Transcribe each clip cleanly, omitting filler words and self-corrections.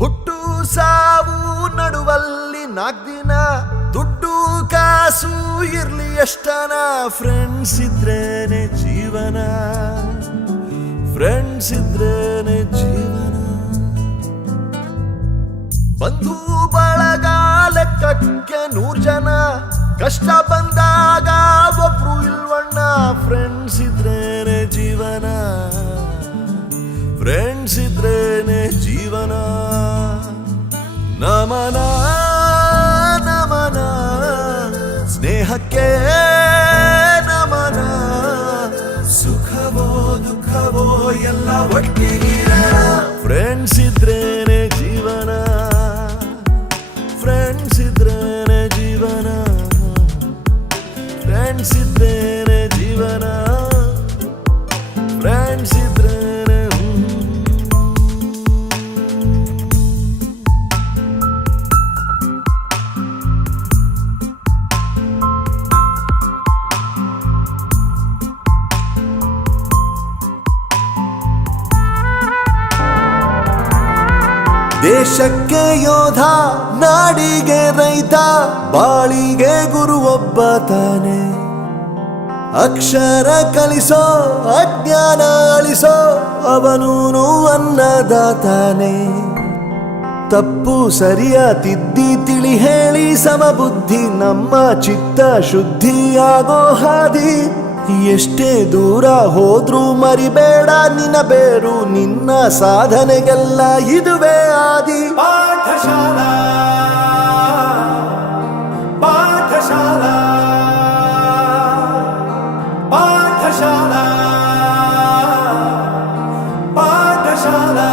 ಹುಟ್ಟು ಸಾವು ನಡುವಲ್ಲಿ ನಾಲ್ಕದಿನ ದುಡ್ಡು ಕಾಸು ಇರ್ಲಿ ಎಷ್ಟನ ಫ್ರೆಂಡ್ಸ್ ಇದ್ರೇನೆ ಜೀವನ ಫ್ರೆಂಡ್ಸ್ ಇದ್ರೇನೆ ಜೀವನ ಬಂಧು ಬಳಗ ಲೆಕ್ಕಕ್ಕೆ 100 ಜನ ಕಷ್ಟ ಬಂದಾಗ ಒಬ್ರು ಇಲ್ವಣ್ಣ ಫ್ರೆಂಡ್ಸ್ ಇದ್ರೇನೆ ಜೀವನ ಫ್ರೆಂಡ್ಸ್ ಇದ್ರೇನೆ ಜೀವನ ನಮನ ನಮನ ಸ್ನೇಹಕ್ಕೆ ನಮನ ಸುಖವೋ ದುಃಖವೋ ಎಲ್ಲ ಒಟ್ಟಿಗೆ ಫ್ರೆಂಡ್ಸ್ ಇದ್ರೇನೆ ಜೀವನ ಫ್ರೆಂಡ್ಸ್ ಇದ್ರೇನೆ ಜೀವನ ಫ್ರೆಂಡ್ಸ್ ಇದ್ರೇನೆ ಜೀವನ ಫ್ರೆಂಡ್ಸ್ ಇದ್ರೇನೆ ದೇಶಕ್ಕೆ ಯೋಧ ನಾಡಿಗೆ ರೈತ ಬಾಳಿಗೆ ಗುರು ಒಬ್ಬ ತಾನೆ ಅಕ್ಷರ ಕಲಿಸೋ ಅಜ್ಞಾನ ಅಳಿಸೋ ಅವನೂನು ಅನ್ನದಾತಾನೆ ತಪ್ಪು ಸರಿಯ ತಿದ್ದಿ ತಿಳಿ ಹೇಳಿ ಸಮಬುದ್ಧಿ ನಮ್ಮ ಚಿತ್ತ ಶುದ್ಧಿಯಾಗೋ ಹಾದಿ ಎಷ್ಟೇ ದೂರ ಹೋದ್ರೂ ಮರಿಬೇಡ ನಿನ್ನ ಬೇರು ನಿನ್ನ ಸಾಧನೆಗೆಲ್ಲ ಇದುವೇ ಆದಿ ಪಾಠಶಾಲಾ ಪಾಠಶಾಲಾ ಪಾಠಶಾಲಾ ಪಾಠಶಾಲಾ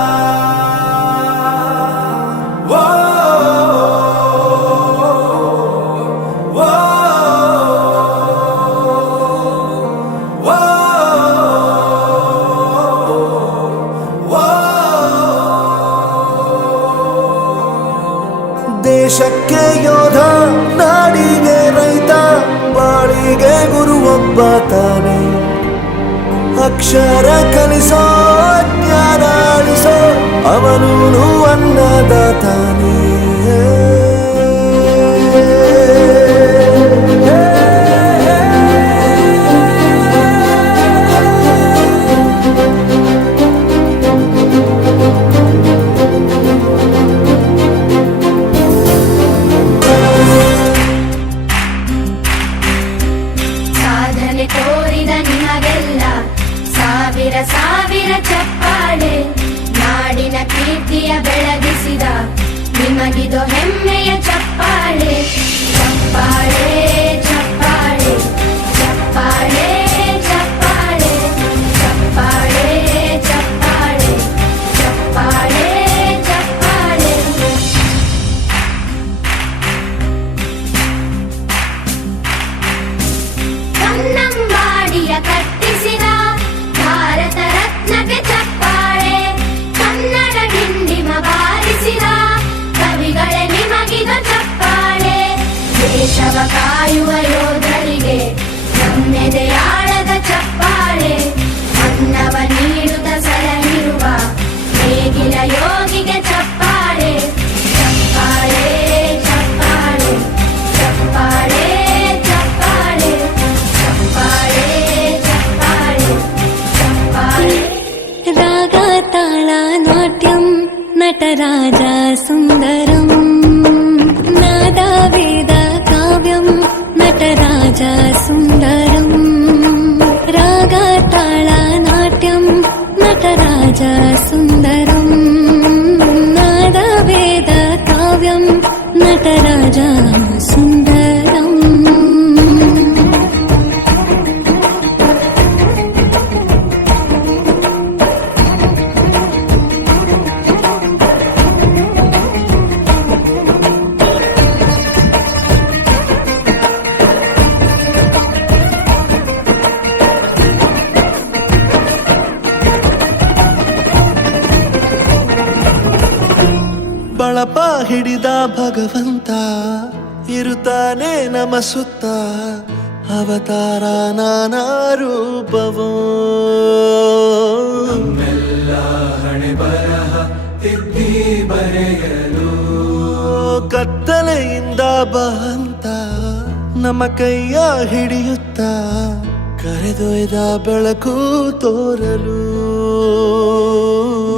ದೇಶಕ್ಕೆ ಯೋಧ ನಾಡಿಗೆ ರೈತ ಬಾಳಿಗೆ ಗುರು ಒಬ್ಬ ತಾನೆ ಅಕ್ಷರ ಕಲಿಸೋ ಜ್ಞಾನ ಅಳಿಸೋ ಅವನೂನು ಅನ್ನದಾತಾನೆ ಸಾವಿರ ಚಪ್ಪಾಳೆ ನಾಡಿನ ಕೀರ್ತಿಯ ಬೆಳಗಿಸಿದ ನಿಮಗಿದು ಹೆಮ್ಮೆಯ ಚಪ್ಪಾಳೆ ಚಪ್ಪಾಳೆ ಚಪ್ಪಾಳೆ ಚಪ್ಪಾಳೆ ಚಪ್ಪಾಳೆ ಚಪ್ಪಾಳೆ ಚಪ್ಪಾಳೆ ಚಪ್ಪಾಳೆ ಚಪ್ಪಾಳೆ ಕನ್ನಂಬಾಡಿಯ ಕಟ್ಟಿಸಿದ ಭಾರತ ರತ್ನಕ್ಕೆ ಚಪ್ಪಾಳೆ ಕನ್ನಡ ಡಿಂಡಿಮ ಬಾರಿಸಿದ ಕವಿಗಳೇ ನಿಮಗಿದ ಚಪ್ಪಾಳೆ ದೇಶವ ಕಾಯುವ ಯೋಧರಿಗೆ ನಮ್ಮೆದೆಯಾಳದ ಚಪ್ಪಾಳೆ ಅನ್ನವ ನೀಡುತ್ತ ಸಲಹಿರುವ ನೇಗಿಲ ಯೋಗಿಗೆ ಚಪ್ಪಾಳೆ ಚಪ್ಪಾಳೆ ಚಪ್ಪಾಳೆ ಚಪ್ಪಾಳೆ ಚಪ್ಪಾಳೆ ಚಪ್ಪಾಳೆ ಚಪ್ಪಾಳೆ ರಾಗ ತಾಳ ನಾಟ್ಯಂ ನಟರಾಜ ಸುಂದರಂ ನಾದ ವೇದ ಕಾವ್ಯಂ ನಟರಾಜ ಸುಂದರಂ ರಾಗ ತಾಳ ನಾಟ್ಯಂ ನಟರಾಜ ಸುಂದರಂ ನಾದ ವೇದ ಕಾವ್ಯಂ ನಟರಾಜ ಸುಂದರಂ ಹಿಡಿದ ಭಗವಂತ ಇರುತ್ತಾನೆ ನಮ ಸುತ್ತ ಅವತಾರ ನಾನಾ ರೂಪವೋ ಹಣೆ ಬರಹ ತಿದ್ದಿ ಬರೆಯಲು ಕತ್ತಲೆಯಿಂದ ಬಂತ ನಮ್ಮ ಕೈಯ ಹಿಡಿಯುತ್ತ ಕರೆದೊಯ್ದ ಬೆಳಕು ತೋರಲು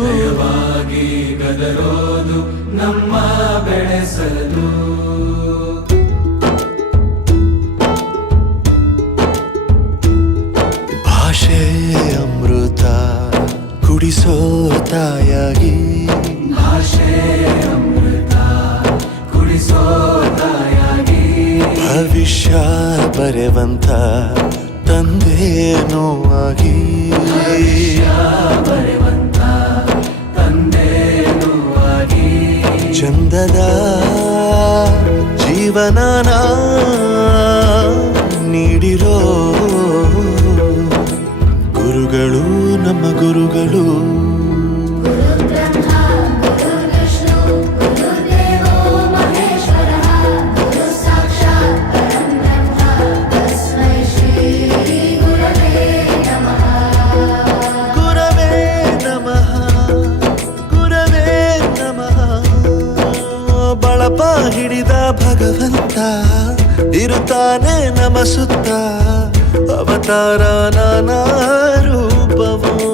ಭಯವಾಗಿ ಗದರೋದು ನಮ್ಮ ಬೆಳೆಸಲು ಭಾಷೆ ಅಮೃತ ಕುಡಿಸೋ ತಾಯಾಗಿ ಭಾಷೆ ಅಮೃತ ಕುಡಿಸೋ ತಾಯಾಗಿ ಭವಿಷ್ಯ ಬರೆವಂತ ತಂದೇನೋ ಆಗಿ ಬರೆವಂತ ತಂದೇನೂ ಆಗಿ ಚಂದದ ಜೀವನನ ನೀಡಿರೋ ಗುರುಗಳು ನಮ್ಮ ಗುರುಗಳು ಬ್ರಹ್ಮ ಗುರು ವಿಷ್ಣು ಗುರುದೇವೋ ಮಹೇಶ್ವರಃ ಗುರು ಸಾಕ್ಷಾತ್ ಪರಂ ಬ್ರಹ್ಮ ತಸ್ಮೈ ಶ್ರೀ ಗುರವೇ ನಮಃ ಗುರವೇ ನಮಃ ಗುರವೇ ನಮಃ ಬಳಪ ಹಿಡಿದ ಭಗವಂತ ಇರುತ್ತಾನೆ ನಮ ಸುತ್ತ ಅವತಾರ ನಾನಾ ರೂಪವೋ